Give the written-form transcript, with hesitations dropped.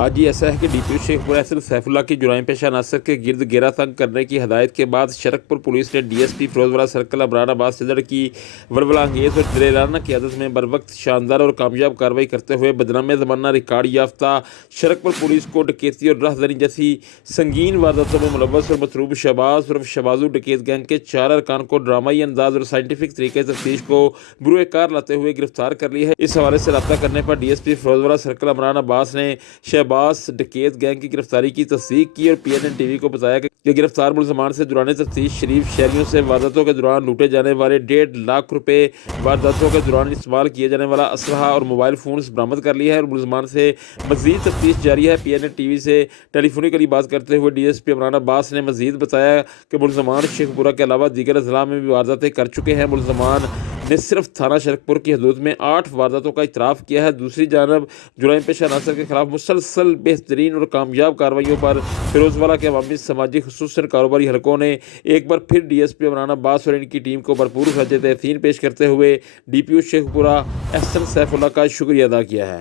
آج یہ ایسا ہے کہ ڈی پی او شیخ پورہ احسن سیف اللہ کی جرائم پیشہ عناصر کے گرد گھیرا تنگ کرنے کی ہدایت کے بعد شرک پور پولیس نے ڈی ایس پی فیروز والا سرکل عمران آباد سدڑ کی ولولہ انگیز اور دلیرانہ قیادت میں بروقت شاندار اور کامیاب کارروائی کرتے ہوئے بدنام زمانہ ریکارڈ یافتہ شرک پور پولیس کو ڈکیتی اور راہ دری جیسی سنگین وارداتوں میں ملوث اور مطلوب شہباز عرف شہبازو ڈکیت گینگ کے 4 ارکان کو ڈرامائی انداز اور سائنٹیفک طریقے تفتیش کو بروئے کار لاتے ہوئے گرفتار کر لی ہے۔ اس حوالے سے رابطہ کرنے پر ڈی ایس پی فیروز والا سرکل عمران عباس نے شہباز ڈکیت گینگ کی گرفتاری کی تصدیق کی اور پی این این ٹی وی کو بتایا کہ گرفتار ملزمان سے دوران تفتیش شریف شہریوں سے وارداتوں کے دوران لوٹے جانے والے 1.5 لاکھ روپے، وارداتوں کے دوران استعمال کیے جانے والا اسلحہ اور موبائل فونز برآمد کر لیا ہے اور ملزمان سے مزید تفتیش جاری ہے۔ پی این این ٹی وی سے ٹیلی فونکلی بات کرتے ہوئے ڈی ایس پی عمران عباس نے مزید بتایا کہ ملزمان شیخ پورہ کے علاوہ دیگر اضلاع میں بھی وارداتیں کر چکے ہیں۔ ملزمان نے صرف تھانہ شرک پور کی حدود میں 8 وارداتوں کا اعتراف کیا ہے۔ دوسری جانب جرائم پیشہ عناصر کے خلاف مسلسل بہترین اور کامیاب کارروائیوں پر فیروز والا کے عوامی سماجی خصوصاً کاروباری حلقوں نے ایک بار پھر ڈی ایس پی عمران عباس اور ان کی ٹیم کو بھرپور خراج تحسین پیش کرتے ہوئے ڈی پی او شیخ پورہ احسن سیف اللہ کا شکریہ ادا کیا ہے۔